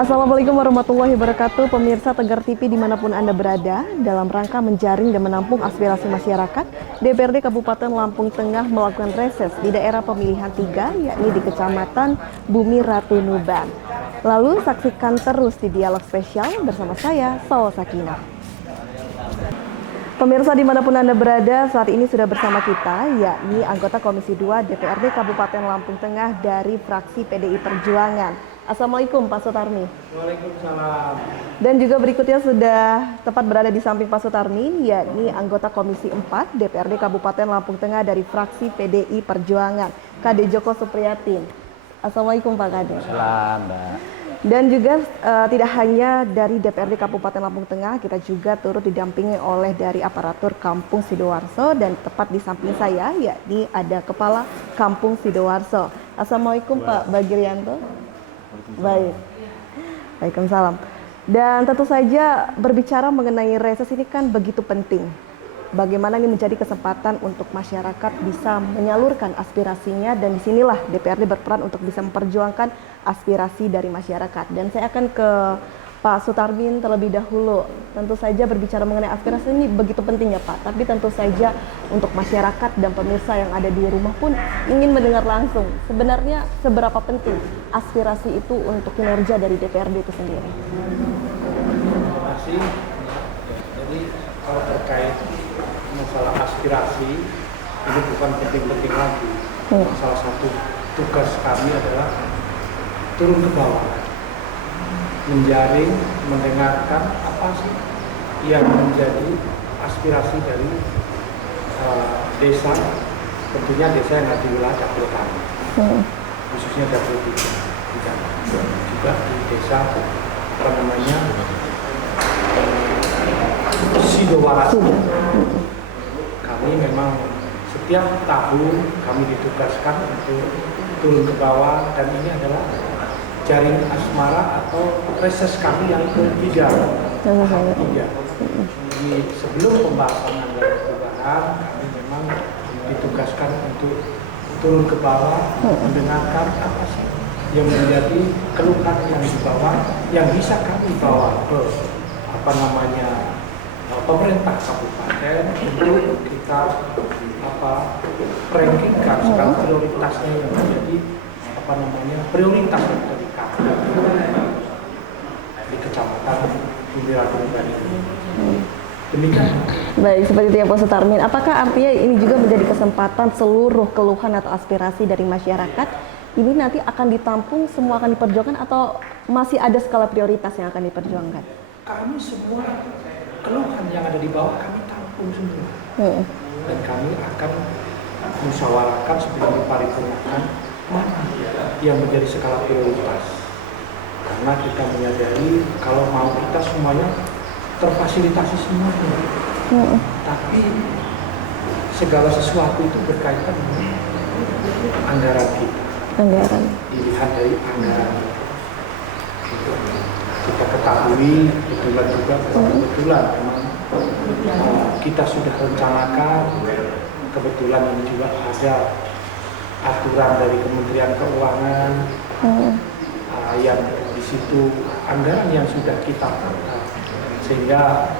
Assalamualaikum warahmatullahi wabarakatuh. Pemirsa Tegar TV dimanapun Anda berada, dalam rangka menjaring dan menampung aspirasi masyarakat, DPRD Kabupaten Lampung Tengah melakukan reses di daerah pemilihan 3, yakni di Kecamatan Bumi Ratu Nuban. Lalu saksikan terus di dialog spesial bersama saya, Sawa Sakinah. Pemirsa dimanapun Anda berada, saat ini sudah bersama kita, yakni anggota Komisi 2 DPRD Kabupaten Lampung Tengah dari fraksi PDI Perjuangan. Assalamualaikum Pak Sutarmi. Waalaikumsalam. Dan juga berikutnya sudah tepat berada di samping Pak Sutarmi, yakni anggota Komisi 4 DPRD Kabupaten Lampung Tengah dari fraksi PDI Perjuangan, Kade Joko Supriyatin. Assalamualaikum Pak Kade. Selamat, Mbak. Dan juga tidak hanya dari DPRD Kabupaten Lampung Tengah, kita juga turut didampingi oleh dari aparatur Kampung Sidoarso, dan tepat di samping saya yakni ada Kepala Kampung Sidoarso. Assalamualaikum Pak Bagirianto. Baik. Waalaikumsalam. Dan tentu saja berbicara mengenai reses ini kan begitu penting. Bagaimana ini menjadi kesempatan untuk masyarakat bisa menyalurkan aspirasinya, dan disinilah DPRD berperan untuk bisa memperjuangkan aspirasi dari masyarakat. Dan saya akan ke Pak Sutarmin terlebih dahulu. Tentu saja berbicara mengenai aspirasi ini begitu penting ya Pak, tapi tentu saja untuk masyarakat dan pemirsa yang ada di rumah pun ingin mendengar langsung. Sebenarnya seberapa penting aspirasi itu untuk kinerja dari DPRD itu sendiri? Terima kasih. Jadi kalau terkait masalah aspirasi, ini bukan penting-penting lagi. Salah satu tugas kami adalah turun ke bawah, menjaring, mendengarkan apa sih yang menjadi aspirasi dari desa, tentunya desa yang ada di wilayah dapil kami, khususnya dapil 3, juga di desa Sidoarso. Kami memang setiap tahun kami ditugaskan untuk turun ke bawah, dan ini adalah jaring asmara atau reses kami yang ketiga. Jadi sebelum pembahasan anggaran perubahan, kami memang ditugaskan untuk turun ke bawah, mendengarkan apa sih yang menjadi keluhan yang dibawa, yang bisa kami bawa ke pemerintah kabupaten untuk kita rankingkan segala prioritasnya yang menjadi prioritas dari kami di Kecamatan Bumi Ratu Nuban ini. Demikian. Baik, seperti itu ya Pak Sutarmin. Apakah artinya ini juga menjadi kesempatan seluruh keluhan atau aspirasi dari masyarakat ini nanti akan ditampung, semua akan diperjuangkan, atau masih ada skala prioritas yang akan diperjuangkan? Kami semua keluhan yang ada di bawah kami tampung semua. Dan kami akan musyawarahkan sebelum diparipurnakan mana yang menjadi skala prioritas. Karena kita menyadari kalau mau kita semuanya terfasilitasi semuanya. Tapi segala sesuatu itu berkaitan dengan anggaran kita. Dilihat dari anggaran itu. Kita ketahui kebetulan memang kita sudah rencanakan, kebetulan ini juga ada aturan dari Kementerian Keuangan yang di situ anggaran yang sudah kita sehingga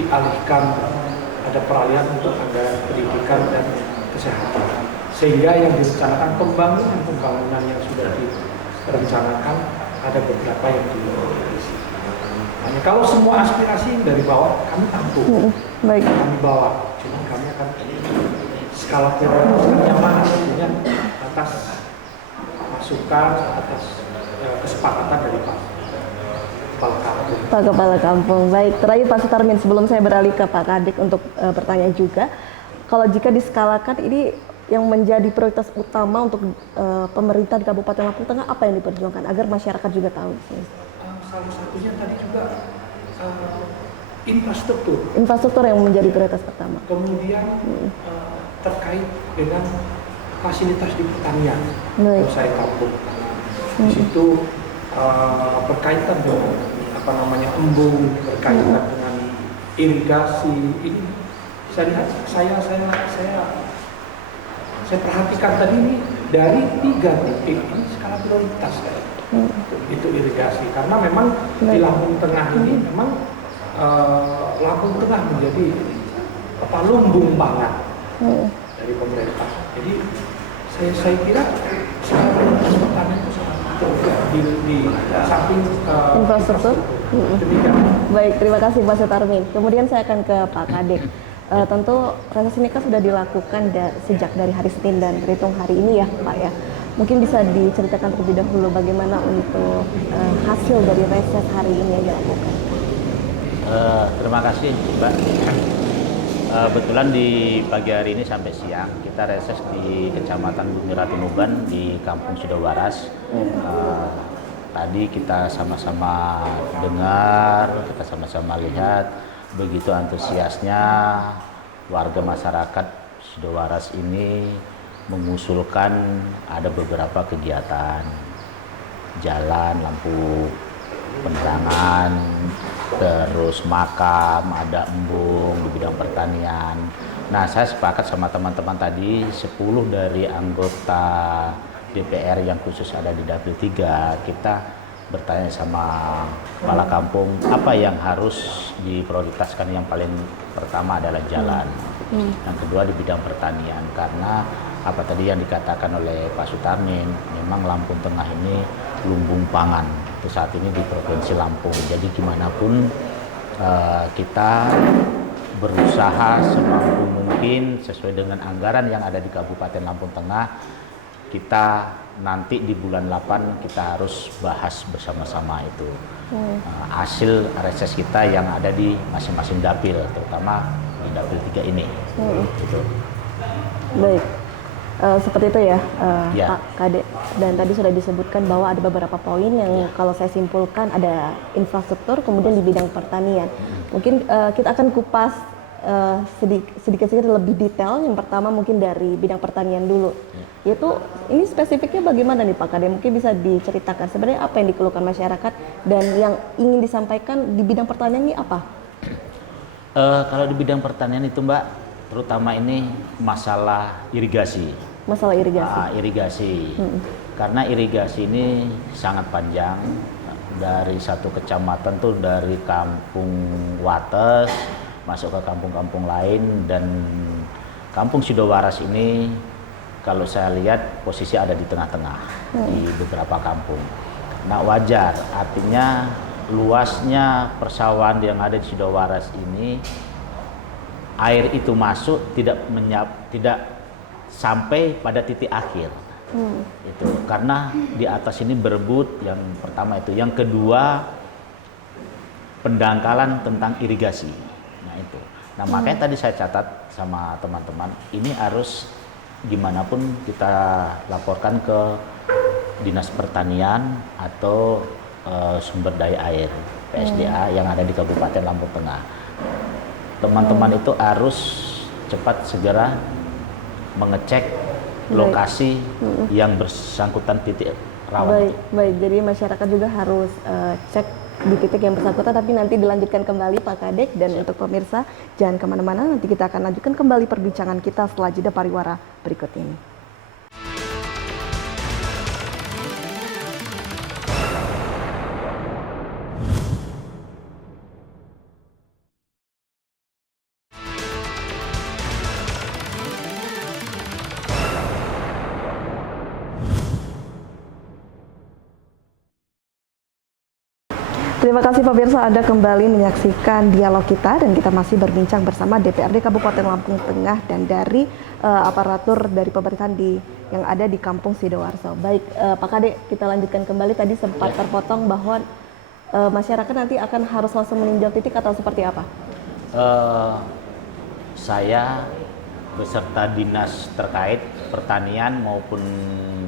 dialihkan, ada peralihan untuk anggaran pendidikan dan kesehatan, sehingga yang direncanakan pembangunan yang sudah direncanakan ada beberapa yang hanya kalau semua aspirasi dari bawah kami tampung, kami bawa, cuma kami akan skala prioritasnya mana, tentunya atas masukan, atas kesepakatan dari Pak Kepala Kampung. Baik, terakhir Pak Sutarmin, sebelum saya beralih ke Pak Kadek untuk bertanya juga, kalau jika diskalakan ini yang menjadi prioritas utama untuk pemerintah di Kabupaten Lampung Tengah, apa yang diperjuangkan agar masyarakat juga tahu? Salah satunya tadi juga infrastruktur. Infrastruktur yang menjadi prioritas pertama. Kemudian terkait dengan fasilitas di pertanian, saya kampung. Di situ berkaitan dengan embung, berkaitan dengan irigasi. Ini saya perhatikan tadi ini dari 3 titik ini skala prioritas. Itu irigasi karena memang di Lampung Tengah ini memang Lampung Tengah menjadi lumbung pangan dari pemerintah. Jadi saya kira pertanian itu sangat di samping infrastruktur. demikian. Baik, terima kasih Pak Sutarmin. Kemudian saya akan ke Pak Kadek. Tentu reses ini kan sudah dilakukan sejak dari hari Senin dan terhitung hari ini ya Pak ya. Mungkin bisa diceritakan terlebih dahulu bagaimana untuk hasil dari reses hari ini yang dilakukan. Terima kasih Mbak. Kebetulan di pagi hari ini sampai siang kita reses di Kecamatan Bumi Ratu Nuban di Kampung Sidowaras. Tadi kita sama-sama dengar, kita sama-sama lihat begitu antusiasnya warga masyarakat Sidowaras ini mengusulkan ada beberapa kegiatan, jalan, lampu penerangan, terus makam, ada embung di bidang pertanian. Nah, saya sepakat sama teman-teman tadi, 10 dari anggota DPR yang khusus ada di Dapil 3, kita bertanya sama kepala kampung apa yang harus diprioritaskan. Yang paling pertama adalah jalan, yang kedua di bidang pertanian, karena apa tadi yang dikatakan oleh Pak Sutarmin, memang Lampung Tengah ini lumbung pangan itu saat ini di Provinsi Lampung. Jadi gimana pun kita berusaha semampu mungkin sesuai dengan anggaran yang ada di Kabupaten Lampung Tengah. Kita nanti di bulan 8 kita harus bahas bersama-sama itu hasil reses kita yang ada di masing-masing dapil, terutama di Dapil 3 ini. Gitu. Baik. Seperti itu ya, Ya. Pak Kadek. Dan tadi sudah disebutkan bahwa ada beberapa poin yang kalau saya simpulkan ada infrastruktur, kemudian di bidang pertanian. Mungkin kita akan kupas sedikit-sedikit lebih detail. Yang pertama mungkin dari bidang pertanian dulu. Yaitu ini spesifiknya bagaimana nih Pak Kadek? Mungkin bisa diceritakan sebenarnya apa yang dikeluhkan masyarakat dan yang ingin disampaikan di bidang pertanian ini apa? Kalau di bidang pertanian itu Mbak, terutama ini masalah irigasi. Masalah irigasi. Irigasi. Karena irigasi ini sangat panjang, dari satu kecamatan tuh dari Kampung Wates masuk ke kampung-kampung lain, dan Kampung Sidowaras ini kalau saya lihat posisi ada di tengah-tengah di beberapa kampung. Nah, wajar, artinya luasnya persawahan yang ada di Sidowaras ini, air itu masuk tidak sampai pada titik akhir. Itu karena di atas ini berebut, yang pertama itu, yang kedua pendangkalan tentang irigasi. Nah itu, nah makanya tadi saya catat sama teman-teman, ini harus gimana pun kita laporkan ke Dinas Pertanian atau Sumber Daya Air PSDA yang ada di Kabupaten Lampung Tengah. Teman-teman itu harus cepat segera mengecek lokasi yang bersangkutan titik rawan. Baik. Jadi masyarakat juga harus cek di titik yang bersangkutan, tapi nanti dilanjutkan kembali Pak Kadek. Dan untuk pemirsa jangan kemana-mana, nanti kita akan lanjutkan kembali perbincangan kita setelah jeda pariwara berikut ini. Terima kasih pemirsa, Anda kembali menyaksikan dialog kita dan kita masih berbincang bersama DPRD Kabupaten Lampung Tengah dan dari aparatur dari pemerintahan yang ada di Kampung Sidoarso. Baik, Pak Kadek, kita lanjutkan kembali. Tadi sempat terpotong bahwa masyarakat nanti akan harus langsung meninjau titik atau seperti apa? Saya beserta dinas terkait pertanian maupun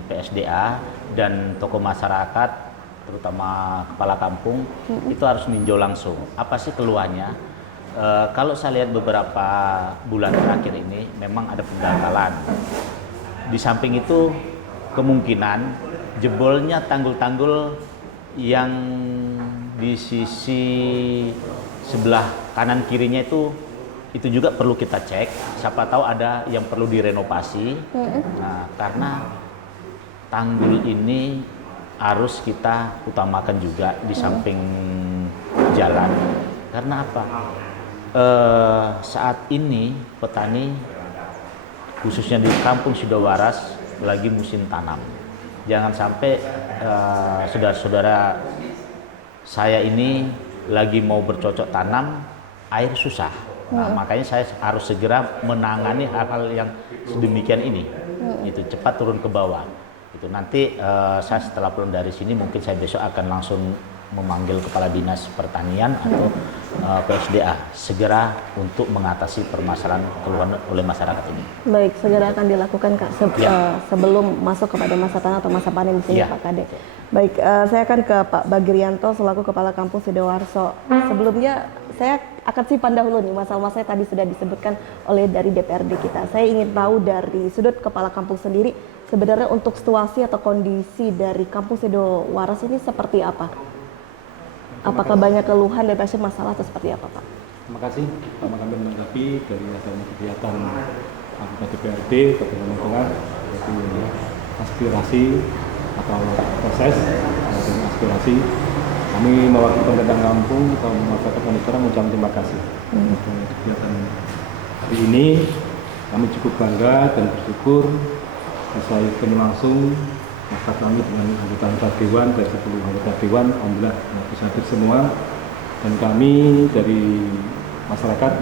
PSDA dan tokoh masyarakat, terutama kepala kampung, itu harus meninjau langsung. Apa sih keluhannya? Kalau saya lihat beberapa bulan terakhir ini memang ada pendangkalan. Di samping itu kemungkinan jebolnya tanggul-tanggul yang di sisi sebelah kanan kirinya itu juga perlu kita cek. Siapa tahu ada yang perlu direnovasi. Nah, karena tanggul ini harus kita utamakan juga di samping jalan. Karena apa? Saat ini petani khususnya di Kampung Sidowaras lagi musim tanam. Jangan sampai saudara-saudara saya ini lagi mau bercocok tanam, air susah. Nah, makanya saya harus segera menangani hal-hal yang sedemikian ini. Itu cepat turun ke bawah. Itu nanti saya setelah pulang dari sini mungkin saya besok akan langsung memanggil Kepala Dinas Pertanian atau PSDA segera untuk mengatasi permasalahan keluhan oleh masyarakat ini. Baik, segera akan dilakukan Kak sebelum masuk kepada masa tanam atau masa panen di sini Pak Kade. Baik, saya akan ke Pak Bagirianto selaku Kepala Kampung Sidoarso. Sebelumnya saya akan simpan dahulu nih masalah-masalah yang tadi sudah disebutkan oleh dari DPRD kita. Saya ingin tahu dari sudut Kepala Kampung sendiri sebenarnya untuk situasi atau kondisi dari Kampung Sidowaras ini seperti apa? Apakah banyak keluhan dan pasti masalah atau seperti apa Pak? Terima kasih Pak kami menanggapi dari adanya kegiatan anggota DPRD Kabupaten Tengah, yaitu aspirasi atau proses dengan aspirasi. Kami mewakili pemerintah kampung atau masyarakat Madura mengucapkan terima kasih untuk kegiatan hari ini. Kami cukup bangga dan bersyukur bisa ikut langsung maka kami dengan anggota Dewan dari 10 anggota Dewan, alhamdulillah bisa hadir semua, dan kami dari masyarakat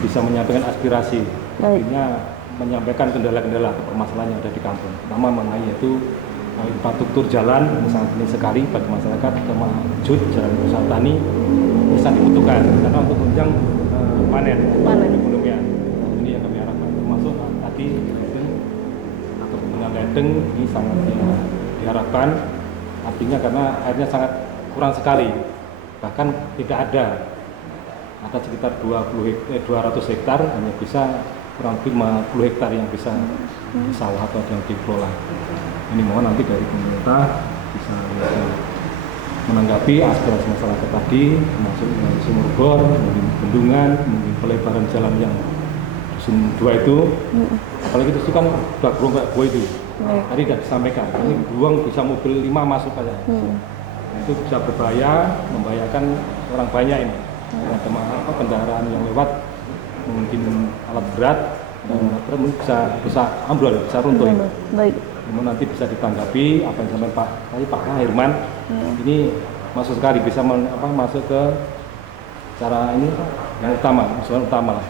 bisa menyampaikan aspirasi, akhirnya menyampaikan kendala-kendala atau permasalahan yang ada di kampung, pertama mengenai yaitu infrastruktur jalan yang sangat penting sekali bagi masyarakat, terutama jalan usaha tani bisa dibutuhkan karena untuk menunjang panen ekonomian. Ini yang kami harapkan, termasuk tadi ledeng ini sangat diharapkan, artinya karena airnya sangat kurang sekali, bahkan tidak ada sekitar 200 hektar hanya bisa kurang lebih 50 hektar yang bisa di sawah atau yang dikelola. Ini mohon nanti dari pemerintah bisa menanggapi aspirasi masyarakat tadi, termasuk sumur bor, mungkin bendungan, mungkin pelebaran jalan yang dusun 2 itu, apalagi itu kan udah beruang kayak gua itu. Tadi tidak disampaikan, ini beruang bisa mobil 5 masuk aja. Nah, itu bisa berbahaya, membahayakan orang banyak ini. Ada kendaraan yang lewat, mungkin alat berat, mungkin bisa ambrol, bisa runtuh. Baik. Namun nanti bisa ditanggapi apa yang disampaikan Pak Herman. Ini masuk sekali bisa masuk ke cara ini yang utama, usulan utama lah.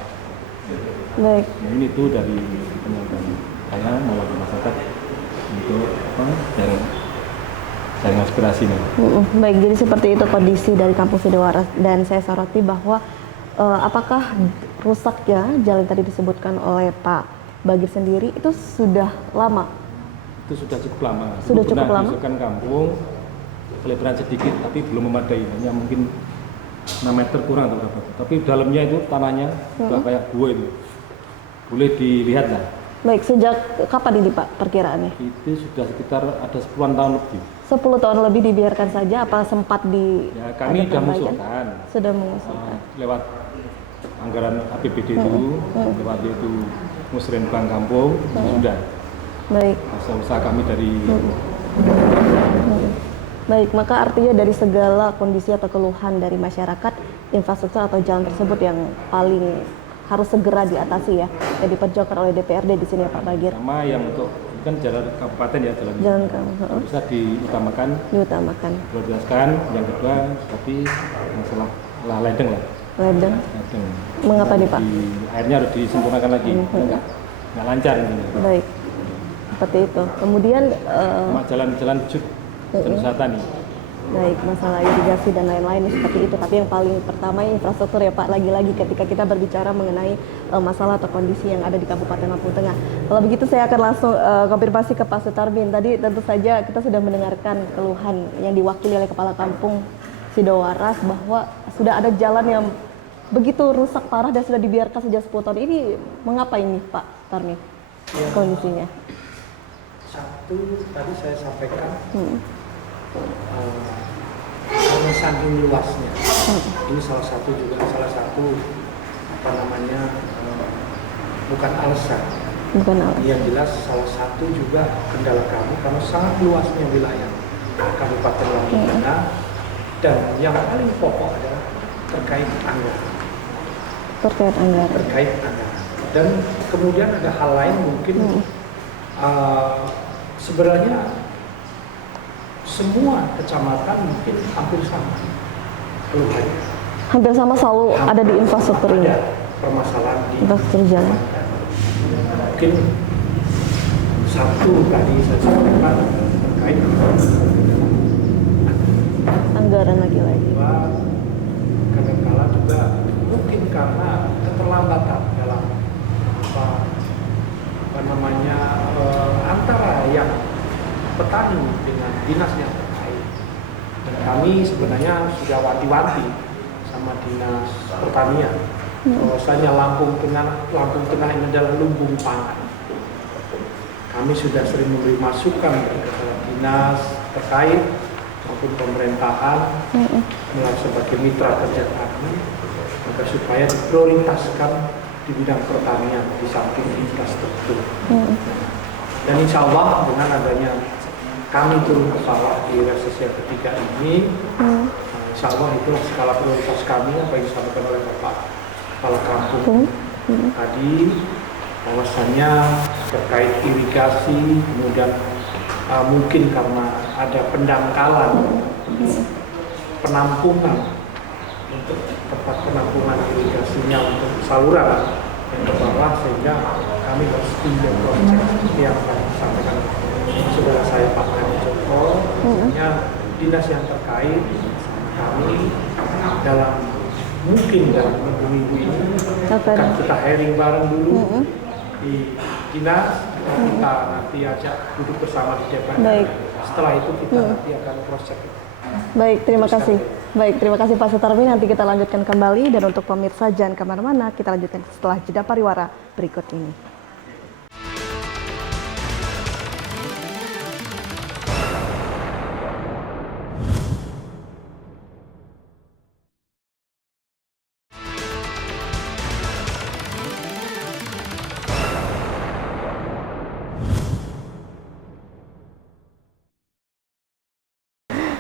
Baik. Nah, ini itu dari penyampaian saya mewakili masyarakat untuk jaring aspirasi nih. Baik, jadi seperti itu kondisi dari Kampung Sidowaras, dan saya soroti bahwa apakah rusaknya jalan tadi disebutkan oleh Pak Bagir sendiri itu sudah lama? Itu sudah cukup lama. Sudah cukup lama. Diusulkan kampung pelebaran sedikit tapi belum memadai, hanya mungkin 6 meter kurang atau berapa. Tapi dalamnya itu tanahnya sudah kayak gua itu. Boleh dilihat lah. Baik, sejak kapan ini Pak perkiraannya? Itu sudah sekitar ada 10 tahun lebih. 10 tahun lebih dibiarkan saja, apa sempat di... Ya, kami sudah mengusulkan. Sudah mengusulkan. Lewat anggaran APBD itu, lewat itu musren bank kampung, sudah. Baik. Usaha kami dari... Baik, maka artinya dari segala kondisi atau keluhan dari masyarakat, infrastruktur atau jalan tersebut yang paling harus segera diatasi ya, yang diperjuangkan oleh DPRD di sini ya Pak Bagir. Sama yang untuk kan jalan kabupaten ya, jalan kabupaten bisa diutamakan. Prioritaskan. Yang kedua tadi masalah ledeng lah. Ledeng. Mengapa nih Pak? Airnya harus disempurnakan lagi. Nggak lancar ini. Baik. Seperti itu. Kemudian jalan-jalan usaha tani. Baik, masalah irigasi dan lain-lain seperti itu. Tapi yang paling pertama infrastruktur ya Pak, lagi-lagi ketika kita berbicara mengenai masalah atau kondisi yang ada di Kabupaten Lampung Tengah. Kalau begitu saya akan langsung konfirmasi ke Pak Sutarbin. Tadi tentu saja kita sudah mendengarkan keluhan yang diwakili oleh Kepala Kampung Sidowaras bahwa sudah ada jalan yang begitu rusak parah dan sudah dibiarkan sejak 10 tahun. Ini mengapa ini Pak Tarmi kondisinya? Satu, tadi saya sampaikan karena saking luasnya, ini salah satu bukan alasan. Yang jelas salah satu juga kendala kami karena sangat luasnya wilayah. Kabupaten Lampung Tengah, dan yang paling pokok adalah terkait anggaran. Terkait anggaran. Dan kemudian ada hal lain mungkin sebenarnya semua kecamatan mungkin hampir sama keluhannya. Hampir sama, selalu ada di infrastruktur ini. Ada permasalahan di Infrastruktur jalan. Mungkin satu tadi saya sampaikan terkait Anggaran lagi-lagi. kadang-kala juga mungkin karena keterlambatan dalam apa namanya antara yang petani dengan dinas yang terkait. Dan kami sebenarnya sudah wanti-wanti sama dinas pertanian bahwasanya Lampung Tengah ini adalah lumbung pangan. Kami sudah sering memberi masukan kepada dinas terkait maupun pemerintahan sebagai mitra kerja kami agar supaya diprioritaskan di bidang pertanian di samping infrastruktur. Dan insya Allah dengan adanya kami turun ke sawah di reses yang ketiga ini, insya Allah itulah skala prioritas kami apa yang disampaikan oleh Bapak Kepala Kampung tadi, bahwasannya terkait irigasi, kemudian mungkin karena ada pendangkalan penampungan untuk tempat penampungan irigasinya untuk saluran yang ke bawah, sehingga kami harus pinjam project seperti yang disampaikan saudara saya Pak Hadi Joko, sehingga dinas yang terkait sama kami dalam mungkin dalam minggu ini akan kita hiring bareng dulu di dinas, kita nanti ajak duduk bersama di DPR. Baik. Setelah itu kita nanti akan cross check. Baik, terima kasih. Baik, terima kasih Pak Sutarmi. Nanti kita lanjutkan kembali, dan untuk pemirsa jangan kemana-mana, kita lanjutkan setelah jeda pariwara berikut ini.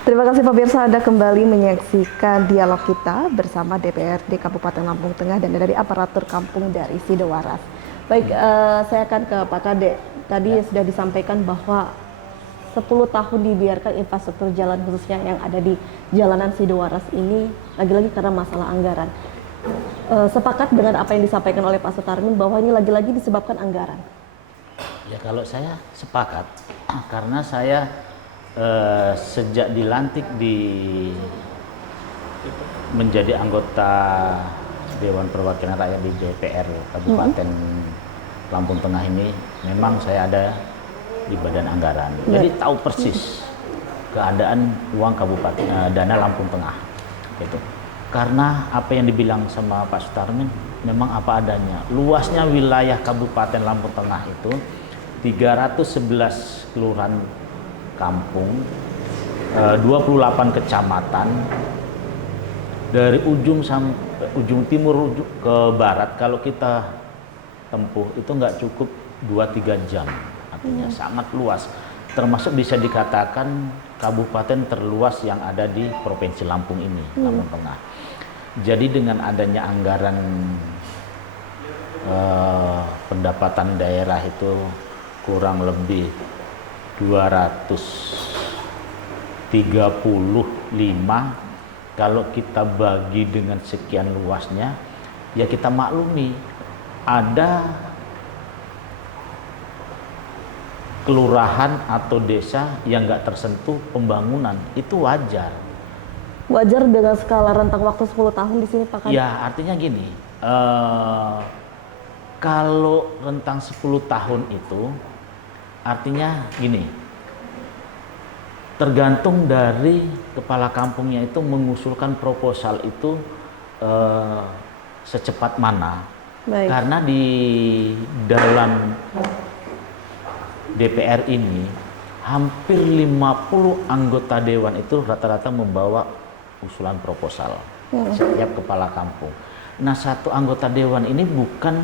Terima kasih pemirsa, Anda kembali menyaksikan dialog kita bersama DPRD Kabupaten Lampung Tengah dan dari aparatur kampung dari Sidowaras. Baik, saya akan ke Pak Kade. Tadi sudah disampaikan bahwa 10 tahun dibiarkan infrastruktur jalan khususnya yang ada di jalanan Sidowaras ini, lagi-lagi karena masalah anggaran. Sepakat dengan apa yang disampaikan oleh Pak Sutarmi bahwa ini lagi-lagi disebabkan anggaran. Ya, kalau saya sepakat, karena saya sejak dilantik menjadi anggota Dewan Perwakilan Rakyat di DPR Kabupaten Lampung Tengah ini, memang saya ada di Badan Anggaran. Jadi tahu persis keadaan uang kabupaten dana Lampung Tengah. Gitu. Karena apa yang dibilang sama Pak Sutarmi memang apa adanya. Luasnya wilayah Kabupaten Lampung Tengah itu 311 kelurahan kampung, 28 kecamatan, dari ujung timur ke barat kalau kita tempuh itu nggak cukup 2-3 jam, artinya sangat luas, termasuk bisa dikatakan kabupaten terluas yang ada di Provinsi Lampung ini, Lampung Tengah. Jadi dengan adanya anggaran pendapatan daerah itu kurang lebih 235, kalau kita bagi dengan sekian luasnya, ya kita maklumi ada kelurahan atau desa yang nggak tersentuh pembangunan, itu wajar. Wajar dengan skala rentang waktu 10 tahun di sini, Pak Kade? Ya, artinya gini, kalau rentang 10 tahun itu artinya gini, tergantung dari kepala kampungnya itu mengusulkan proposal itu secepat mana. Baik. Karena di dalam DPR ini hampir 50 anggota dewan itu rata-rata membawa usulan proposal setiap kepala kampung. Nah, satu anggota dewan ini bukan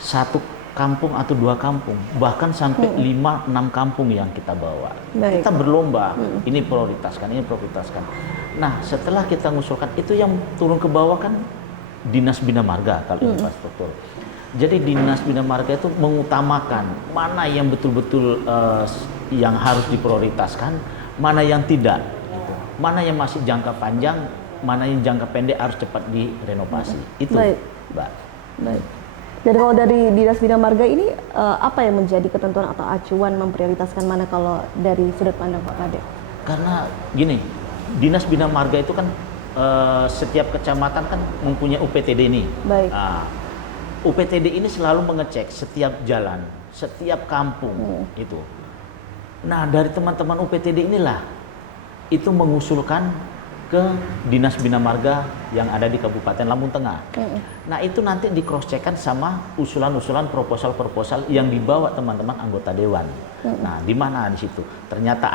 satu kampung atau 2 kampung, bahkan sampai 5-6 kampung yang kita bawa. Baik. Kita berlomba, ini prioritaskan, ini prioritaskan. Nah, setelah kita mengusulkan, itu yang turun ke bawah kan Dinas Bina Marga kalau infrastruktur. Jadi Dinas Bina Marga itu mengutamakan mana yang betul-betul yang harus diprioritaskan, mana yang tidak, gitu. Mana yang masih jangka panjang, mana yang jangka pendek harus cepat direnovasi. Itu, Baik. Mbak. Baik. Dan kalau dari Dinas Bina Marga ini apa yang menjadi ketentuan atau acuan memprioritaskan mana kalau dari sudut pandang Pak Kade? Karena gini, Dinas Bina Marga itu kan setiap kecamatan kan mempunyai UPTD nih. Baik. UPTD ini selalu mengecek setiap jalan, setiap kampung itu. Nah, dari teman-teman UPTD inilah itu mengusulkan ke Dinas Bina Marga yang ada di Kabupaten Lampung Tengah. Nah, itu nanti di cross check-kan sama usulan-usulan proposal-proposal yang dibawa teman-teman anggota dewan. Nah, di mana di situ? Ternyata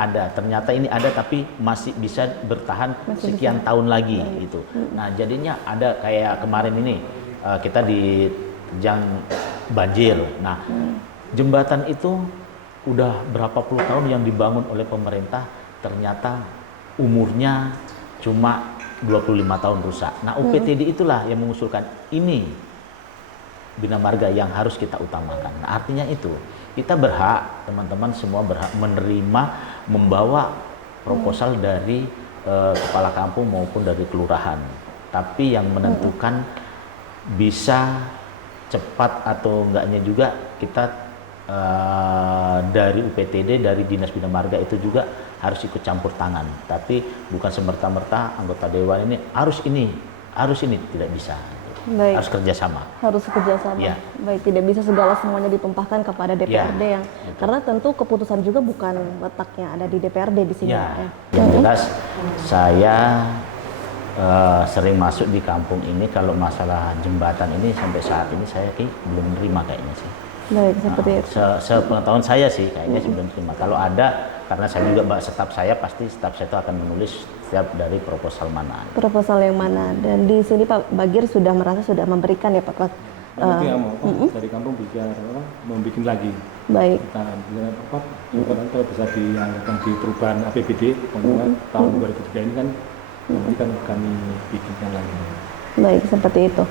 ini ada tapi masih bisa bertahan sekian tahun lagi gitu. Nah, jadinya ada kayak kemarin ini kita diterjang banjir. Nah, jembatan itu udah berapa puluh tahun yang dibangun oleh pemerintah, ternyata umurnya cuma 25 tahun rusak. Nah, UPTD itulah yang mengusulkan ini Bina Marga yang harus kita utamakan. Nah, artinya itu kita berhak, teman-teman semua berhak menerima, membawa proposal dari kepala kampung maupun dari kelurahan. Tapi yang menentukan bisa cepat atau enggaknya juga kita dari UPTD, dari Dinas Bina Marga itu juga harus ikut campur tangan. Tapi bukan semerta-merta anggota dewan ini harus ini tidak bisa. Baik. Harus kerjasama. Harus kerjasama. Ya. Baik, tidak bisa segala semuanya ditumpahkan kepada DPRD yang karena tentu keputusan juga bukan letaknya ada di DPRD di sini. Ya. Yang jelas saya sering masuk di kampung ini, kalau masalah jembatan ini sampai saat ini saya belum menerima kayaknya sih. Baik, seperti itu. Sepengetahuan saya sih kayaknya belum terima. Kalau ada, karena saya juga staf saya pasti staf saya itu akan menulis setiap dari proposal mana. Proposal yang mana? Dan di sini Pak Bagir sudah merasa sudah memberikan ya Pak. Nanti dari kampung biar membuat lagi. Baik. Kita biar nanti bisa dianggarkan di perubahan APBD tahun 2003 ini kan nanti kan kami bikinkan lagi. Baik, seperti itu.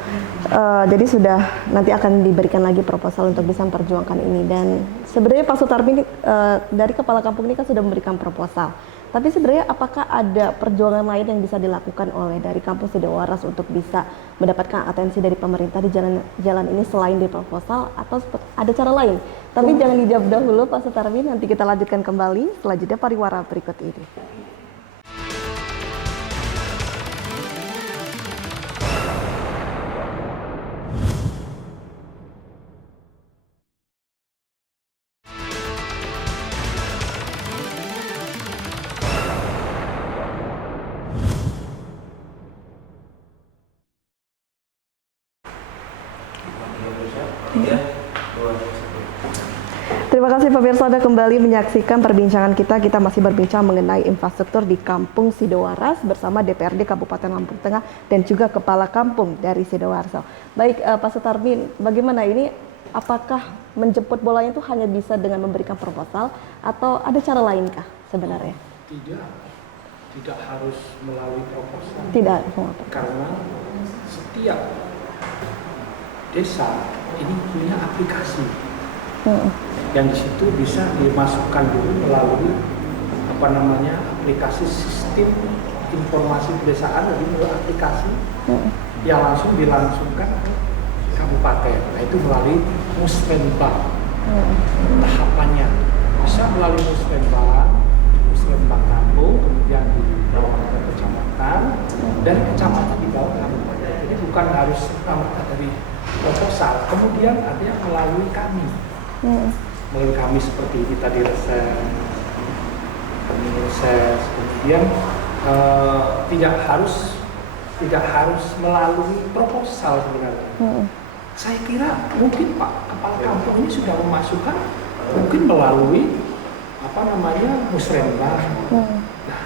Jadi sudah nanti akan diberikan lagi proposal untuk bisa memperjuangkan ini. Dan sebenarnya Pak Sutarmi dari kepala kampung ini kan sudah memberikan proposal. Tapi sebenarnya apakah ada perjuangan lain yang bisa dilakukan oleh dari kampung Sidowaras untuk bisa mendapatkan atensi dari pemerintah di jalan ini selain di proposal atau ada cara lain? Tapi jangan dijawab dahulu Pak Sutarmi, nanti kita lanjutkan kembali setelah jeda pariwara berikut ini. Terima kasih pemirsa Anda kembali menyaksikan perbincangan kita. Kita masih berbincang mengenai infrastruktur di Kampung Sidowaras bersama DPRD Kabupaten Lampung Tengah dan juga Kepala Kampung dari Sidoarso. Baik Pak Sutarmi, bagaimana ini? Apakah menjemput bolanya itu hanya bisa dengan memberikan proposal atau ada cara lainkah sebenarnya? Tidak harus melalui proposal. Tidak. Karena setiap desa ini punya aplikasi. Yang di situ bisa dimasukkan dulu melalui aplikasi sistem informasi pedesaan, jadi melalui aplikasi yang langsung dilangsungkan ke kabupaten. Nah, itu melalui Musrenbang. Tahapannya bisa melalui Musrenbang kampung, kemudian dibawa ke kecamatan, dari kecamatan dibawa ke kabupaten. Jadi bukan harus dari proposal. Kemudian artinya melalui kami. Melalui kami seperti ini tadi kami reses, kemudian tidak harus melalui proposal sebenarnya. Saya kira mungkin Pak Kepala Kampung ini sudah memasukkan mungkin melalui Musrenbang. Nah,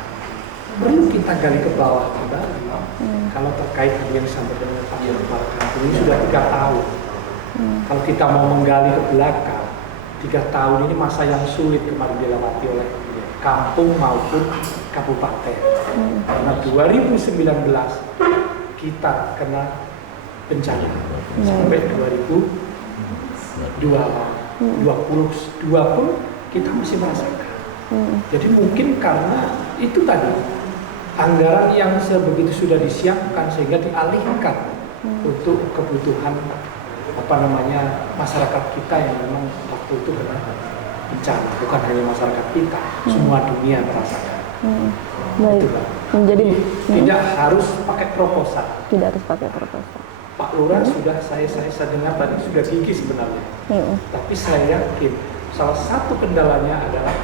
perlu kita gali ke bawah kembali. Kalau terkait dengan yang disampaikan oleh Pak Kepala Kampung ini sudah 3 tahun. Kalau kita mau menggali ke belakang, 3 tahun ini masa yang sulit kemarin dilewati oleh kampung maupun kabupaten. Karena 2019 kita kena bencana sampai 2020 kita masih merasakan. Jadi mungkin karena itu tadi anggaran yang sebegitu sudah disiapkan sehingga dialihkan untuk kebutuhan masyarakat kita yang memang waktu itu kena bencana. Bukan hanya masyarakat kita, semua dunia merasakan. Baik. Itu, Pak. Jadi Tidak harus pakai proposal. tidak harus pakai proposal. Pak Lurah sudah saya dengar tadi sudah gigih sebenarnya. Tapi saya yakin salah satu kendalanya adalah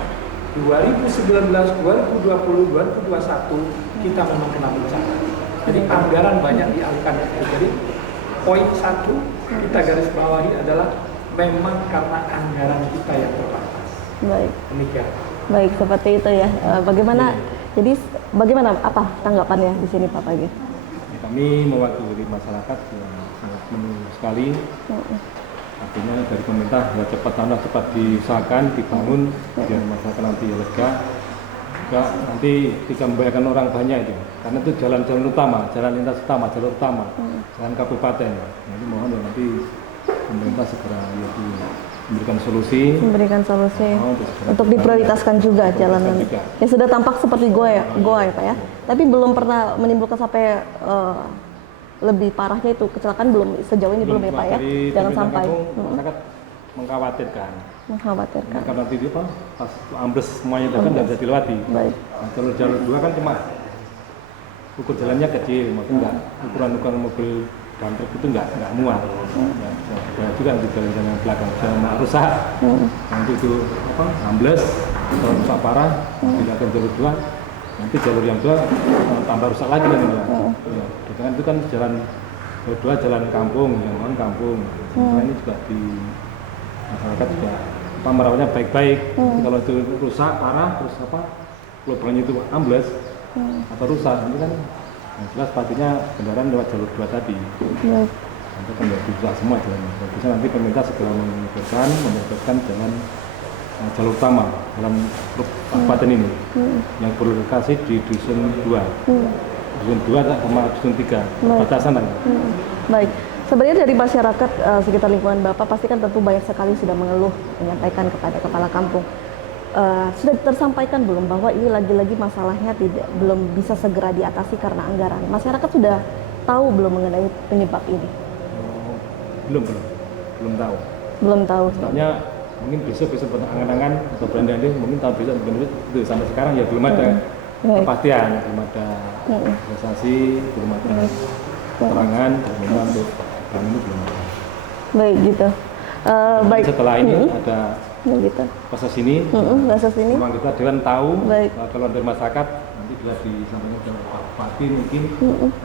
2019, 2020, 2021 kita memang kena bencana. Jadi anggaran banyak dialihkan. Jadi poin 1 kita garis bawahi adalah memang karena anggaran kita yang terbatas. Baik. Demikian. Baik, seperti itu ya. Bagaimana? Jadi bagaimana apa tanggapannya di sini Pak Pagi? Kami mewakili masyarakat yang sangat menunggu sekali. Artinya dari pemerintah ya cepat diusahakan, dibangun biar masyarakat nanti lega. Juga nanti tidak membahayakan orang banyak itu. Karena itu jalan-jalan utama, jalan lintas utama, jalur utama, jalan kabupaten. Jadi mohon ya nanti pemerintah segera memberikan solusi. Untuk diprioritaskan juga jalanan. Ya sudah tampak seperti goa ya Pak ya. Tapi belum pernah menimbulkan sampai lebih parahnya itu kecelakaan belum sejauh ini belum ya Pak ya. Jangan sampai. Masyarakat mengkhawatirkan. Karena nanti itu pas ambles semuanya itu kan nggak bisa dilewati. Baik. Nah, jalur 2 kan cuma ukur jalannya kecil, maksudnya ukuran mobil dan truk itu nggak muat. Ya, juga di jalan-jalan yang belakang jalan rusak. Nanti itu ambles atau rusak parah, dilakukan jalur 2. Nanti jalur yang 2 tambah rusak lagi kan ya. Dengan itu kan jalan 2 jalan kampung, yang non kampung. Nah, ini juga di masyarakat juga merawatnya baik-baik. Kalau itu rusak parah, terus lubangnya itu ambles atau rusak, nanti kan yang jelas pastinya kendaraan lewat jalur 2 tadi. Nanti kan rusak semua jalannya. Bisa nanti pemerintah segera membuatkan jalan jalur utama dalam kabupaten ini yang berlokasi di dusun 2. Dusun 2 sama dusun 3, batasan lah. Baik. Sebenarnya dari masyarakat sekitar lingkungan Bapak pasti kan tentu banyak sekali sudah mengeluh, menyampaikan kepada kepala kampung. Sudah tersampaikan belum bahwa ini lagi-lagi masalahnya belum bisa segera diatasi karena anggaran? Masyarakat sudah tahu belum mengenai penyebab ini? Belum tahu. Belum tahu. Soalnya mungkin besok angan-angan atau berandai mungkin tahun besok itu sampai sekarang ya belum ada kepastian, belum ada investasi, belum ada keterangan, belum untuk tahun ini belum ada. Baik gitu. Baik. Setelah ini ada proses ini, memang kita Dewan tahu kalau dari masyarakat nanti bila disampaikan ke Pak Bupati mungkin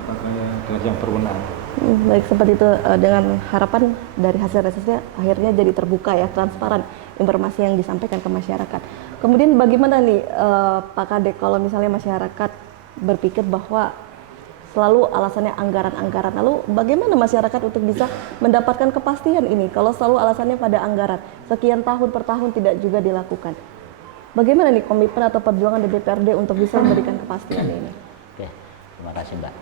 apakah dengan yang berwenang. Baik, seperti itu dengan harapan dari hasil resesnya akhirnya jadi terbuka ya, transparan informasi yang disampaikan ke masyarakat. Kemudian bagaimana nih Pak Kadek kalau misalnya masyarakat berpikir bahwa selalu alasannya anggaran-anggaran, lalu bagaimana masyarakat untuk bisa mendapatkan kepastian ini kalau selalu alasannya pada anggaran, sekian tahun per tahun tidak juga dilakukan? Bagaimana nih komitmen atau perjuangan dari DPRD untuk bisa memberikan kepastian ini? Oke, terima kasih Mbak.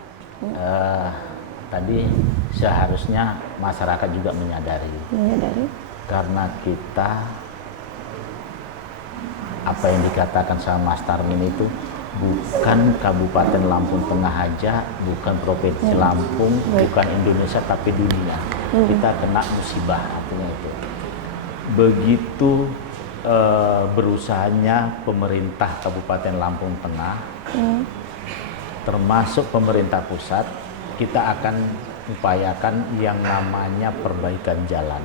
Tadi seharusnya masyarakat juga menyadari karena kita apa yang dikatakan sama Mas Tarmin itu bukan Kabupaten Lampung Tengah aja, bukan Provinsi Lampung, bukan Indonesia, tapi dunia. Kita kena musibah, artinya itu. Begitu berusahanya pemerintah Kabupaten Lampung Tengah, termasuk pemerintah pusat, kita akan upayakan yang namanya perbaikan jalan.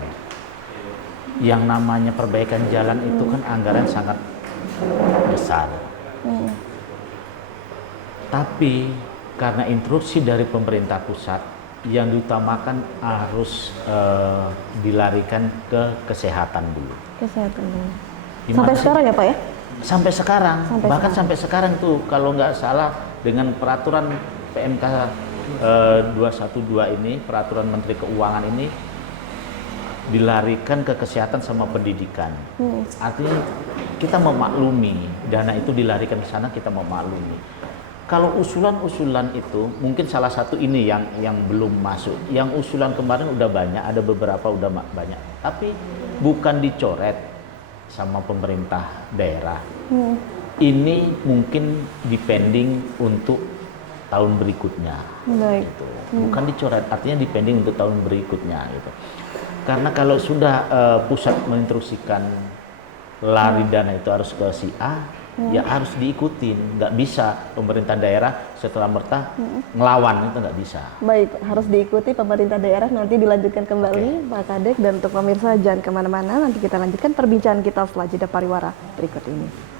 Yang namanya perbaikan jalan itu kan anggaran sangat besar. Tapi karena instruksi dari pemerintah pusat yang diutamakan harus dilarikan ke kesehatan dulu. Sampai sekarang ya Pak ya? Sampai sekarang, sampai sekarang tuh kalau nggak salah dengan peraturan PMK 212 ini, peraturan Menteri Keuangan ini, dilarikan ke kesehatan sama pendidikan. Artinya kita memaklumi dana itu dilarikan ke sana, kita memaklumi. Kalau usulan-usulan itu mungkin salah satu ini yang belum masuk. Yang usulan kemarin udah banyak, ada beberapa udah banyak, tapi bukan dicoret sama pemerintah daerah. Ini mungkin dipending untuk tahun berikutnya. Baik. Gitu. Bukan dicoret, artinya dipending untuk tahun berikutnya gitu. Karena kalau sudah pusat menginstruksikan lari dana itu harus ke si A, ya harus diikutin. Nggak bisa pemerintah daerah setelah merta ngelawan, itu nggak bisa. Baik, harus diikuti pemerintah daerah. Nanti dilanjutkan kembali Pak Kadek, dan untuk pemirsa jangan kemana-mana. Nanti kita lanjutkan perbincangan kita setelah jeda pariwara berikut ini.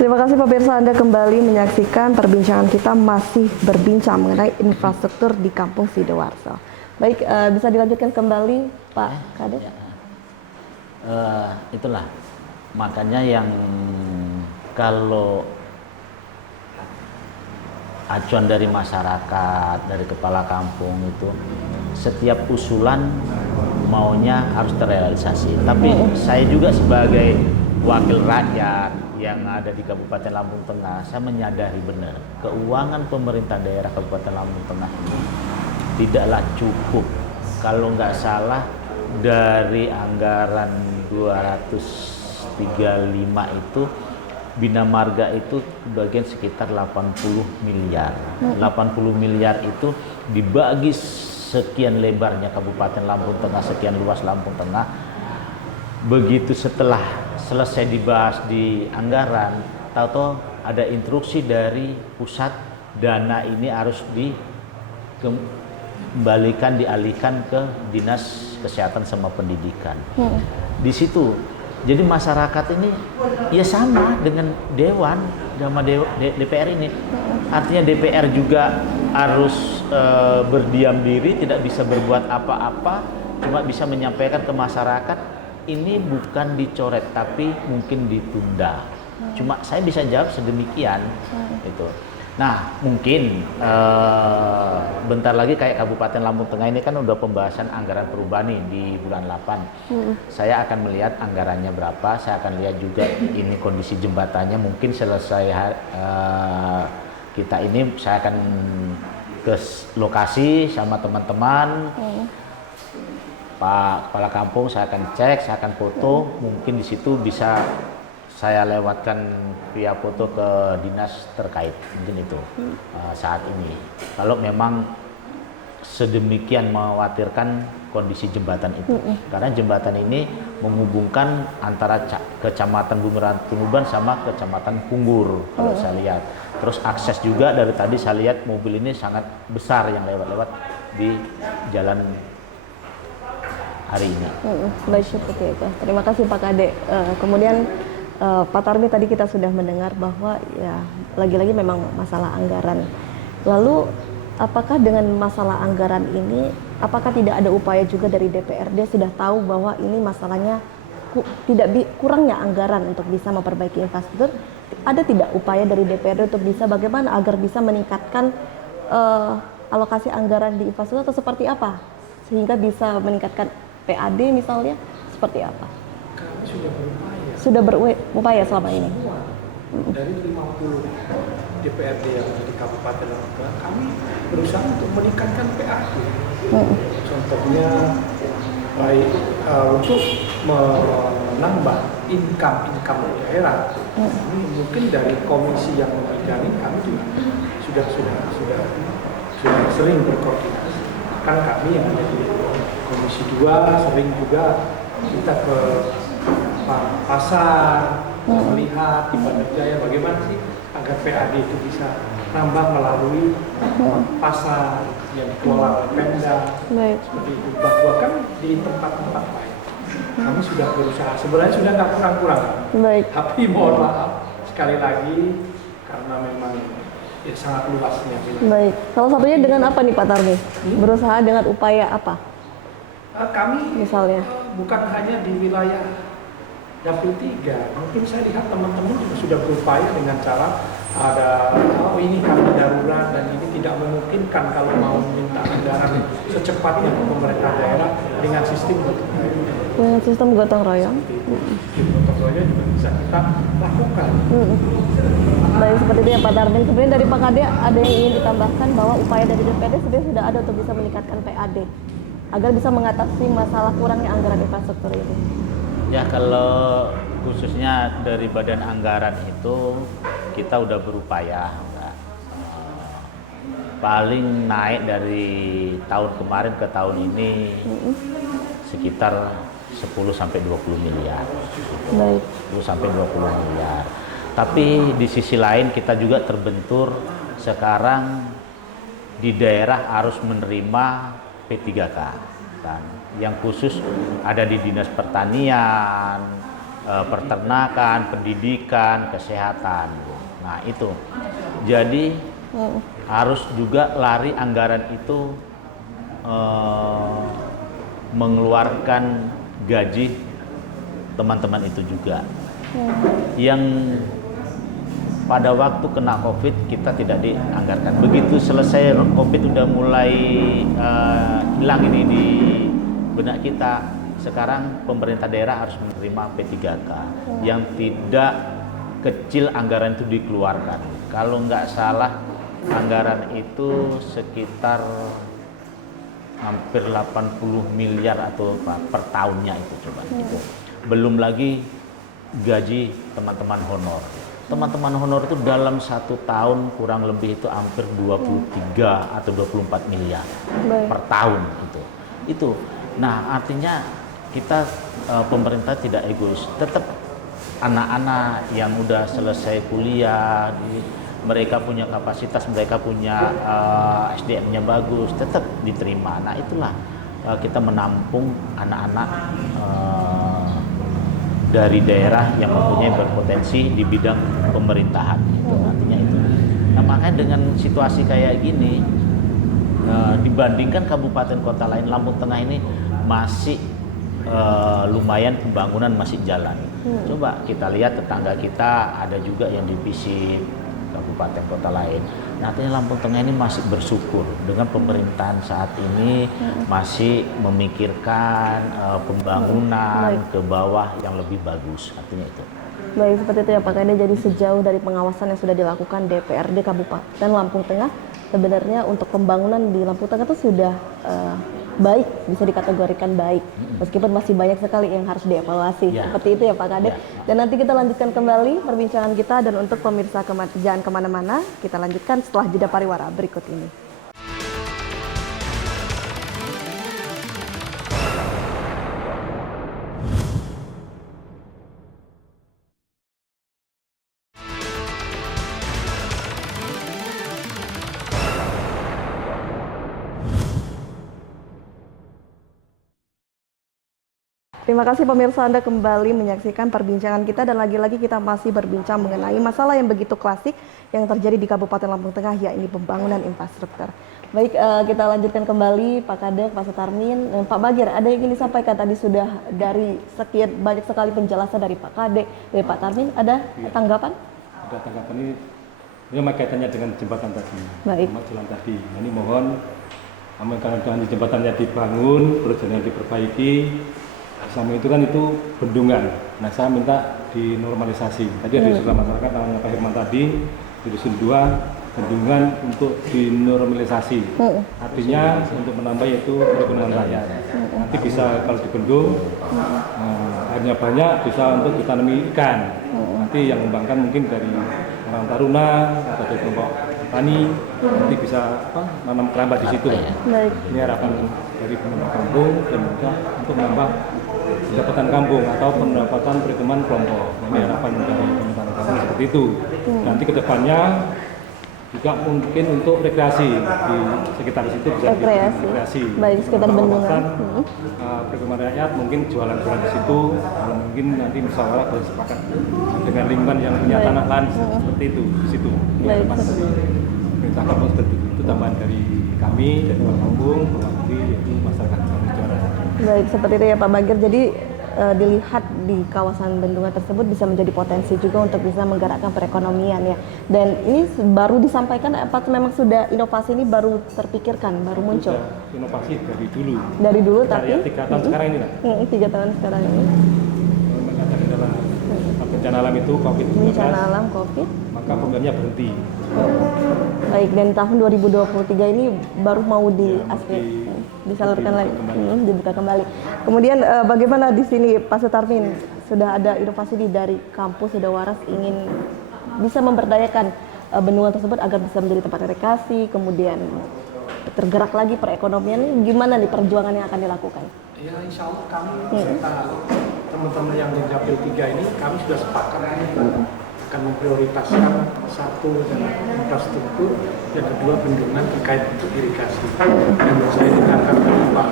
Terima kasih pemirsa, Anda kembali menyaksikan perbincangan kita masih berbincang mengenai infrastruktur di Kampung Sidoarso. Baik, bisa dilanjutkan kembali Pak Kadek? Itulah makanya yang kalau acuan dari masyarakat, dari kepala kampung itu setiap usulan maunya harus terrealisasi. Tapi saya juga sebagai wakil rakyat yang ada di Kabupaten Lampung Tengah, saya menyadari benar keuangan pemerintah daerah Kabupaten Lampung Tengah ini tidaklah cukup. Kalau nggak salah dari anggaran 235 itu Bina Marga itu bagian sekitar 80 miliar. 80 miliar itu dibagi sekian lebarnya Kabupaten Lampung Tengah, sekian luas Lampung Tengah. Begitu setelah selesai dibahas di anggaran, tahu-tahu ada instruksi dari pusat, dana ini harus dikembalikan, dialihkan ke Dinas Kesehatan sama Pendidikan. Di situ, jadi masyarakat ini ya sama dengan Dewan, sama DPR ini. Artinya DPR juga harus berdiam diri, tidak bisa berbuat apa-apa, cuma bisa menyampaikan ke masyarakat. Ini bukan dicoret, tapi mungkin ditunda. Cuma saya bisa jawab sedemikian. Itu. Nah, mungkin bentar lagi kayak Kabupaten Lampung Tengah ini kan udah pembahasan anggaran perubahan nih di bulan 8. Saya akan melihat anggarannya berapa. Saya akan lihat juga ini kondisi jembatannya. Mungkin selesai kita ini, saya akan ke lokasi sama teman-teman. Pak Kepala Kampung saya akan cek, saya akan foto, mungkin di situ bisa saya lewatkan via foto ke dinas terkait, mungkin itu saat ini. Kalau memang sedemikian mengkhawatirkan kondisi jembatan itu, karena jembatan ini menghubungkan antara Kecamatan Bumerang-Tunuban sama Kecamatan Punggur, kalau saya lihat. Terus akses juga dari tadi saya lihat mobil ini sangat besar yang lewat-lewat di jalan hari ini. Baik, seperti itu. Terima kasih Pak Kadek. Kemudian Pak Tarmi, tadi kita sudah mendengar bahwa ya lagi-lagi memang masalah anggaran. Lalu apakah dengan masalah anggaran ini, apakah tidak ada upaya juga dari DPRD sudah tahu bahwa ini masalahnya kurangnya anggaran untuk bisa memperbaiki infrastruktur? Ada tidak upaya dari DPRD untuk bisa bagaimana agar bisa meningkatkan alokasi anggaran di infrastruktur, atau seperti apa sehingga bisa meningkatkan PAD misalnya, seperti apa? Kami sudah berupaya. Sudah berupaya selama ini. Dari 50 DPRD yang ada di Kabupaten Lampung Tengah, kami berusaha untuk meningkatkan PAD. Contohnya baik untuk menambah income daerah. Ini mungkin dari komisi yang membidangi, kami juga sudah sering berkoordinasi. Kan kami yang ada di Komisi 2 sering juga kita ke pasar, melihat di Bandar Jaya bagaimana sih agar PAD itu bisa nambah melalui pasar yang dikelola oleh Pemda. Seperti itu. Bahkan di tempat-tempat lain kami sudah berusaha, sebenarnya sudah nggak kurang-kurang. Tapi mohon maaf sekali lagi, karena memang ya sangat luasnya. Baik. Salah satunya dengan apa nih Pak Tarmi? Berusaha dengan upaya apa? Kami Misalnya? bukan hanya di wilayah Dapil 3, mungkin saya lihat teman-teman juga sudah berupaya dengan cara ada, oh ini karena darurat dan ini tidak memungkinkan kalau mau minta anggaran secepatnya ke pemerintah daerah dengan sistem gotong royong. Dengan sistem gotong royong. Sistem gotong royong juga bisa kita lakukan. Baik, seperti itu ya Pak Darmin. Kemudian dari Pak Kade ada yang ingin ditambahkan bahwa upaya dari DPRD sebenarnya sudah ada untuk bisa meningkatkan PAD agar bisa mengatasi masalah kurangnya anggaran infrastruktur ini. Ya, kalau khususnya dari badan anggaran itu kita udah berupaya, Mbak. Paling naik dari tahun kemarin ke tahun ini sekitar 10 sampai 20 miliar. Baik. 10 sampai 20 miliar. Tapi di sisi lain kita juga terbentur sekarang di daerah harus menerima P3K kan, yang khusus ada di Dinas Pertanian, Peternakan, Pendidikan, Kesehatan. Nah itu, jadi harus juga lari anggaran itu mengeluarkan gaji teman-teman itu juga. Yang pada waktu kena COVID kita tidak dianggarkan. Begitu selesai COVID udah mulai hilang ini di benak kita. Sekarang pemerintah daerah harus menerima P3K yang tidak kecil anggaran itu dikeluarkan. Kalau nggak salah anggaran itu sekitar hampir 80 miliar atau per tahunnya itu coba itu. Belum lagi gaji teman-teman honor. Teman-teman honor itu dalam 1 tahun kurang lebih itu hampir 23 atau 24 miliar per tahun itu. Nah artinya kita pemerintah tidak egois, tetap anak-anak yang udah selesai kuliah, mereka punya kapasitas, mereka punya SDM-nya bagus, tetap diterima. Nah itulah kita menampung anak-anak dari daerah yang mempunyai berpotensi di bidang pemerintahan itu artinya itu. Nah makanya dengan situasi kayak gini dibandingkan kabupaten kota lain, Lampung Tengah ini masih lumayan pembangunan masih jalan. Coba kita lihat tetangga kita ada juga yang divisi kabupaten kota lain. Nah, artinya Lampung Tengah ini masih bersyukur dengan pemerintahan saat ini masih memikirkan pembangunan ke bawah yang lebih bagus, artinya itu. Baik, seperti itu ya Pak Kade. Jadi sejauh dari pengawasan yang sudah dilakukan DPRD Kabupaten Lampung Tengah, sebenarnya untuk pembangunan di Lampung Tengah itu sudah baik, bisa dikategorikan baik, meskipun masih banyak sekali yang harus dievaluasi. Seperti itu ya Pak Kade. Dan nanti kita lanjutkan kembali perbincangan kita, dan untuk pemirsa jangan kemana-mana, kita lanjutkan setelah jeda pariwara berikut ini. Terima kasih pemirsa, Anda kembali menyaksikan perbincangan kita, dan lagi-lagi kita masih berbincang mengenai masalah yang begitu klasik yang terjadi di Kabupaten Lampung Tengah, yakni pembangunan infrastruktur. Baik, kita lanjutkan kembali Pak Kadek, Pak Sutarmin, Pak Bagir. Ada yang ingin disampaikan tadi sudah dari sekian banyak sekali penjelasan dari Pak Kadek, dari Pak Tarmin. Ada tanggapan? Ada tanggapan ini kaitannya dengan jembatan tadi. Baik. Jalan tadi. Ini mohon karena jembatannya dibangun, terus jalannya diperbaiki. Sama itu kan itu bendungan. Nah saya minta dinormalisasi. Tadi ada usulan masyarakat namanya Pak Herman tadi di Dusun 2 bendungan untuk dinormalisasi. Artinya untuk menambah yaitu perekonomian rakyat. Nanti bisa kalau dibendung airnya banyak bisa untuk ditanami ikan. Nanti yang mengembangkan mungkin dari orang taruna atau dari kelompok tani nanti bisa nanam keramba di situ. Ini harapan dari pemerintah kampung dan juga untuk menambah pendapatan kampung atau pendapatan perhitungan kelompok. Ini harapan dari pemerintah kampung seperti itu. Nanti kedepannya juga mungkin untuk rekreasi di sekitar situ bisa Rekreasi. Baik, sekitar bendungan. Perekonomian rakyat mungkin jualan di situ, kalau mungkin nanti musyawarah bersepakat dengan lingkungan yang punya tanah lahan seperti itu di situ. Baik. Pemerintah kampung seperti itu tambahan dari kami dari Pak Kampung mewakili yaitu masyarakat Kampung Juara. Baik, seperti itu ya Pak Bagir. Jadi dilihat di kawasan bendungan tersebut bisa menjadi potensi juga untuk bisa menggerakkan perekonomian ya. Dan ini baru disampaikan apa memang sudah inovasi ini baru terpikirkan, baru muncul? Sudah inovasi dari dulu. Dari dulu Nah, tapi ya, 3 tahun sekarang ini lah. 3 tahun sekarang ini. Bencana alam itu COVID-19, Bencana alam COVID. maka programnya berhenti. Baik, dan tahun 2023 ini baru mau disalurkan lagi, dibuka kembali. Kemudian bagaimana di sini Pak Sutarmin, sudah ada inovasi dari kampus Sidowaras ingin bisa memberdayakan bendungan tersebut agar bisa menjadi tempat rekreasi, kemudian tergerak lagi perekonomian. Gimana nih perjuangan yang akan dilakukan? Ya insya Allah kami serta teman-teman yang di Dapil 3 ini kami sudah sepakat akan memprioritaskan satu infrastruktur, yang kedua bendungan terkait untuk irigasi. Dan saya dengarkan dari Pak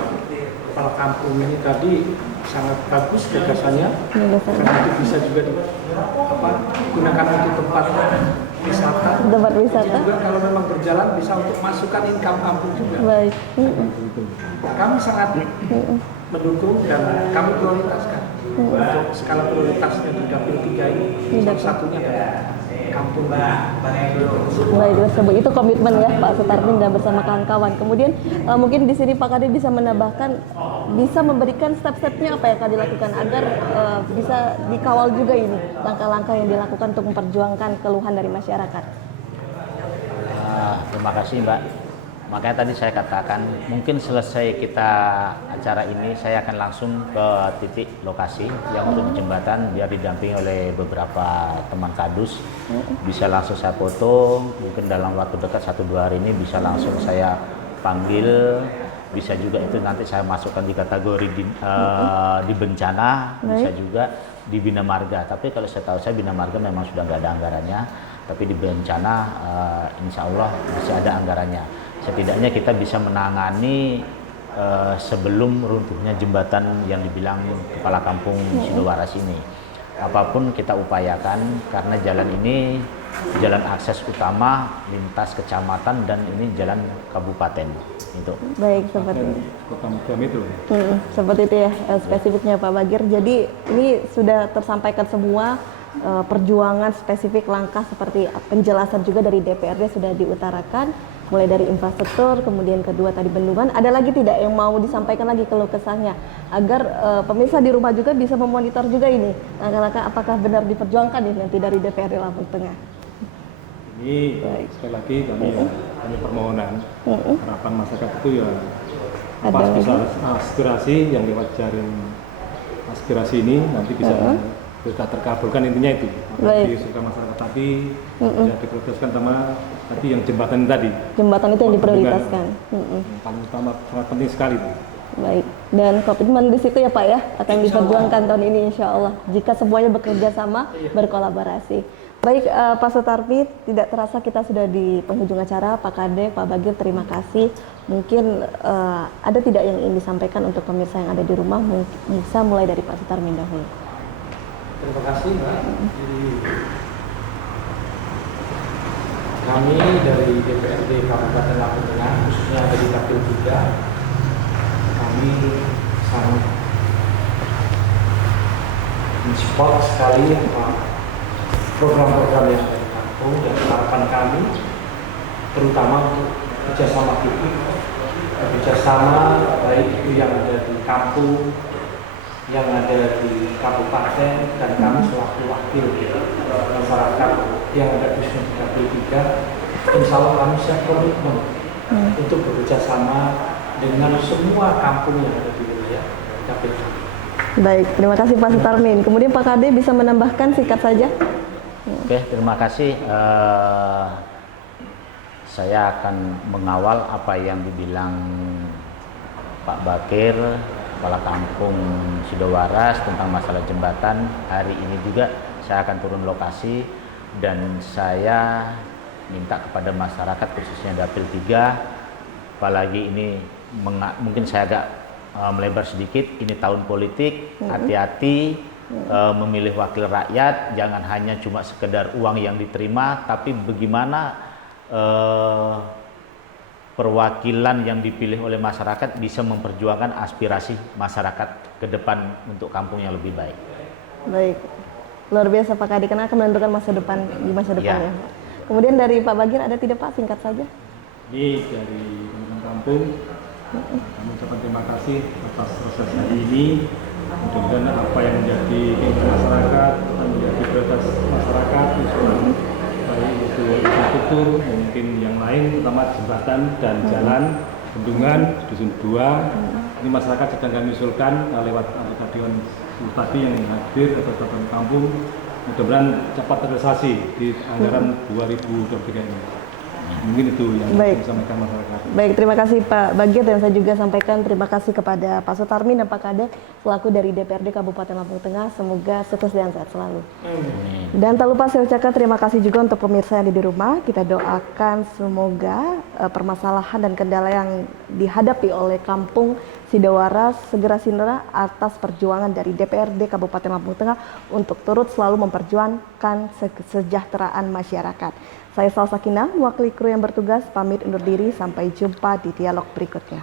Kepala Kampung ini tadi sangat bagus gagasannya, karena itu bisa juga digunakan untuk tempat wisata. Tempat wisata. Jadi juga kalau memang berjalan bisa untuk masukkan income kampung juga. Baik. Kami sangat mendukung dan kami prioritaskan untuk skala prioritasnya di Dapil 3 ini. Salah satunya adalah kampung. Baik, tersebut itu komitmen ya Pak Sutarmin dan bersama kawan-kawan. Kemudian mungkin di sini Pak Kade bisa menambahkan, bisa memberikan step-stepnya apa yang akan dilakukan agar bisa dikawal juga ini langkah-langkah yang dilakukan untuk memperjuangkan keluhan dari masyarakat. Terima kasih Mbak. Makanya tadi saya katakan mungkin selesai kita acara ini saya akan langsung ke titik lokasi yang untuk jembatan biar didampingi oleh beberapa teman kadus. Bisa langsung saya foto, mungkin dalam waktu dekat 1-2 hari ini bisa langsung saya panggil. Bisa juga itu nanti saya masukkan di kategori di bencana, bisa juga di Bina Marga. Tapi kalau saya tahu saya Bina Marga memang sudah nggak ada anggarannya, tapi di bencana insya Allah masih ada anggarannya. Setidaknya kita bisa menangani sebelum runtuhnya jembatan yang dibilang Kepala Kampung Sidowaras ini. Apapun kita upayakan karena jalan ini jalan akses utama lintas kecamatan dan ini jalan kabupaten itu. Baik, seperti itu. Kota Metro. Seperti itu ya spesifiknya Pak Bagir. Jadi ini sudah tersampaikan semua perjuangan spesifik langkah seperti penjelasan juga dari DPRD sudah diutarakan, mulai dari infrastruktur, kemudian kedua tadi bendungan. Ada lagi tidak yang mau disampaikan lagi keluh kesahnya agar pemirsa di rumah juga bisa memonitor juga ini langkah-langkah apakah benar diperjuangkan nih nanti dari DPRD Lampung Tengah. Ini sekali lagi kami permohonan harapan masyarakat itu ya aspirasi yang lewat jaring aspirasi ini nanti bisa terkabulkan, intinya itu. Diusulkan masyarakat tadi bisa diprioritaskan sama tadi yang jembatan tadi. Jembatan itu yang diprioritaskan. Yang paling utama, sangat penting sekali. Baik, dan komitmen di situ ya Pak ya akan diperjuangkan tahun ini insya Allah jika semuanya bekerja sama, berkolaborasi. Baik Pak Sutarmin, tidak terasa kita sudah di penghujung acara. Pak Kade, Pak Bagir, terima kasih. Mungkin ada tidak yang ingin disampaikan untuk pemirsa yang ada di rumah, bisa mulai dari Pak Sutarmin dahulu. Terima kasih Mbak. Jadi, kami dari DPRD Kabupaten Lampung Tengah, khususnya dari Dapil 3, kami sangat mensupport sekali program-program yang ada di kampung dan harapan kami, terutama untuk kerjasama publik, kerjasama baik itu yang ada di kampung, yang ada di kabupaten, dan kami selaku wakil masyarakat yang ada di Dapil 3, insya Allah kami siap komitmen untuk bekerja sama dengan semua kampung yang ada di wilayah Dapil 3. Baik, terima kasih Pak Sutarmin. Kemudian Pak Kade bisa menambahkan singkat saja. Oke, terima kasih. Saya akan mengawal apa yang dibilang Pak Bakir, Kepala Kampung Sidowaras tentang masalah jembatan. Hari ini juga saya akan turun lokasi dan saya minta kepada masyarakat khususnya Dapil 3, apalagi ini mungkin saya agak melebar sedikit, ini tahun politik, hati-hati memilih wakil rakyat, jangan hanya cuma sekedar uang yang diterima, tapi bagaimana perwakilan yang dipilih oleh masyarakat bisa memperjuangkan aspirasi masyarakat ke depan untuk kampung yang lebih baik. Baik, luar biasa Pak Kadi, karena akan menentukan masa depan di masa depannya. Ya. Kemudian dari Pak Bagir ada tidak Pak, singkat saja? Ini dari teman-teman kampung, kami ucapkan terima kasih atas proses hari ini. Mudah-mudahan apa yang menjadi keinginan masyarakat akan menjadi prioritas masyarakat, baik itu infrastruktur, mungkin yang lain, terutama jembatan dan jalan, bendungan, dusun 2. Ini masyarakat sedang kami usulkan lewat anggota Dewan tadi yang hadir atau teman kampung, mudah-mudahan cepat terrealisasi di anggaran 2023 ini. Mungkin itu yang Baik. disampaikan masyarakat. Baik, terima kasih Pak Bagir, dan saya juga sampaikan terima kasih kepada Pak Sutarmin dan Pak Kade selaku dari DPRD Kabupaten Lampung Tengah. Semoga sukses dan sehat selalu. Dan tak lupa saya ucapkan terima kasih juga untuk pemirsa yang di rumah. Kita doakan semoga permasalahan dan kendala yang dihadapi oleh Kampung Sidowaras segera sindera atas perjuangan dari DPRD Kabupaten Lampung Tengah untuk turut selalu memperjuangkan kesejahteraan masyarakat. Saya Salsa Kinang, mewakili kru yang bertugas, pamit undur diri. Sampai jumpa di dialog berikutnya.